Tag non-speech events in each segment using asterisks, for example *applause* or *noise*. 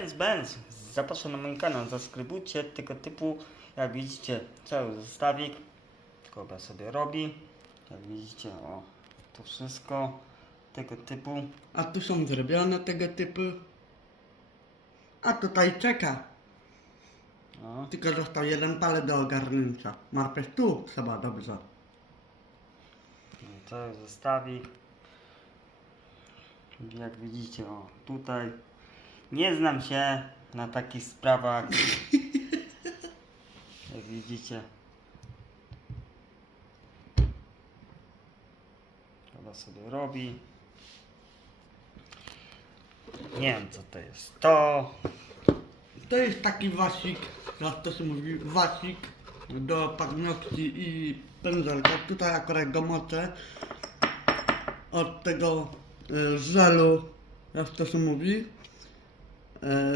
Benz, Benz. Zapraszam na mój kanał, zaskrybujcie tego typu, jak widzicie, cały zestawik. Koga sobie robi. Jak widzicie, o, to wszystko tego typu. A tu są zrobione tego typu. A tutaj czeka. O, Tylko został jeden palec do ogarnięcia. Marpesz tu trzeba dobrze. cały zestawik. Jak widzicie, o, tutaj. Nie znam się na takich sprawach. *laughs* Jak widzicie. Chyba sobie robi. Nie wiem co to jest. To To jest taki wasik, jak to się mówi, wasik do paznokci i pędzelka. Tutaj akurat go moczę od tego e, żelu, jak to się mówi,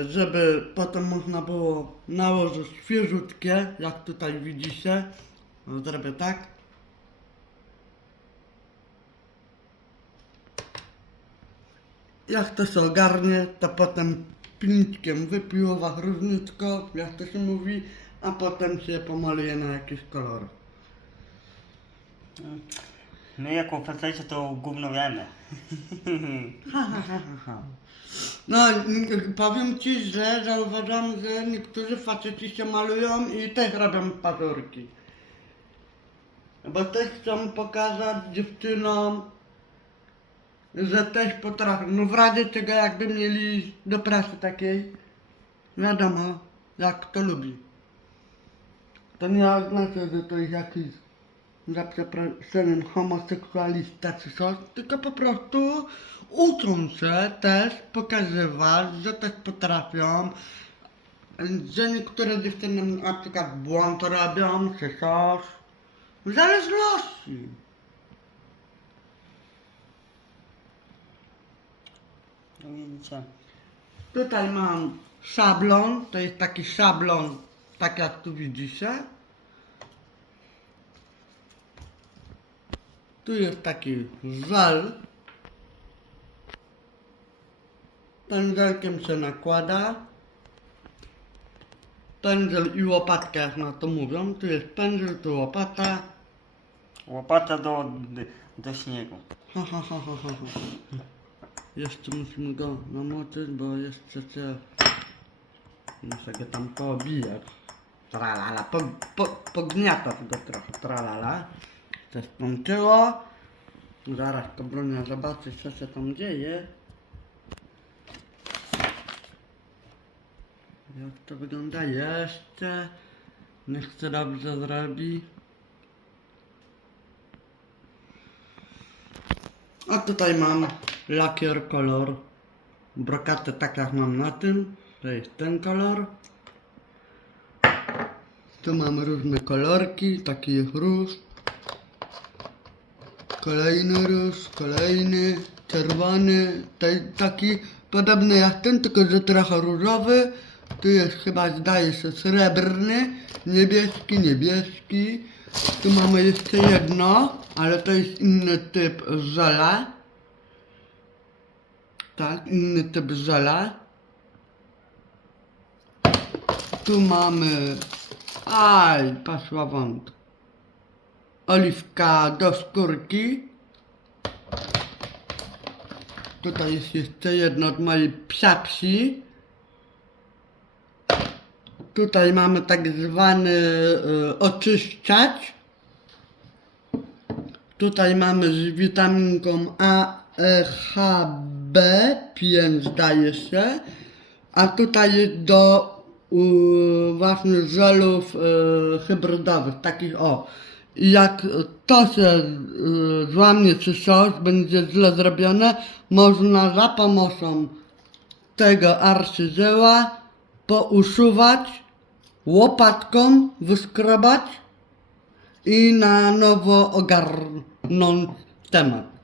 żeby potem można było nałożyć świeżutkie, jak tutaj widzicie. No, Zrobię tak. Jak to się ogarnie, to potem pilniczkiem wypiłowa różniczko, jak to się mówi, a potem się pomaluje na jakiś kolor. My jako faceci to gówno wiemy. *laughs* No, powiem ci, że zauważam, że niektórzy faceci się malują i też robią pazurki. Bo też chcą pokazać dziewczynom, że też potrafią. No w razie czego jakby mieli do pracy takiej, wiadomo, jak kto lubi. To nie oznacza, że to jest jakiś za przeproszeniem homoseksualista czy coś, tylko po prostu uczą się też pokazywać, że też potrafią, że niektóre dziewczyny na przykład błąd robią czy coś, w zależności. No widzicie. Tutaj mam szablon, to jest taki szablon, tak jak tu widzicie. Tu jest taki żel. Pędzelkiem się nakłada. Pędzel i łopatka, jak na to mówią. Tu jest pędzel, tu łopata. Łopata do, do śniegu. Ha, ha, ha, ha. ha. Jeszcze musimy go namoczyć, bo jeszcze się... Muszę go tam poobijać. Tralala, po, po, pogniatać go trochę, tralala. To skończyło. Zaraz Kobrunia zobaczy, co się tam dzieje. Jak to wygląda jeszcze? Niech to dobrze zrobi. A tutaj mam lakier kolor brokatę tak jak mam na tym. To jest ten kolor. Tu mam różne kolorki, taki jest róż. Kolejny róż, kolejny, czerwony, taki podobny jak ten, tylko że trochę różowy. Tu jest chyba zdaje się srebrny, niebieski, niebieski. Tu mamy jeszcze jedno, ale to jest inny typ żela. Tak, inny typ żela. Tu mamy... Aj, pasła wąt. Oliwka do skórki. Tutaj jest jeszcze jedno od mojej psiapsi. Tutaj mamy tak zwany y, oczyszczacz. Tutaj mamy z witaminką A, E, H, B, 5 zdaje się. A tutaj jest do y, właśnie żelów y, hybrydowych, takich o. Jak to się y, złamie czy coś będzie źle zrobione, można za pomocą tego arcydzieła pousuwać łopatką, wyskrobać i na nowo ogarnąć temat.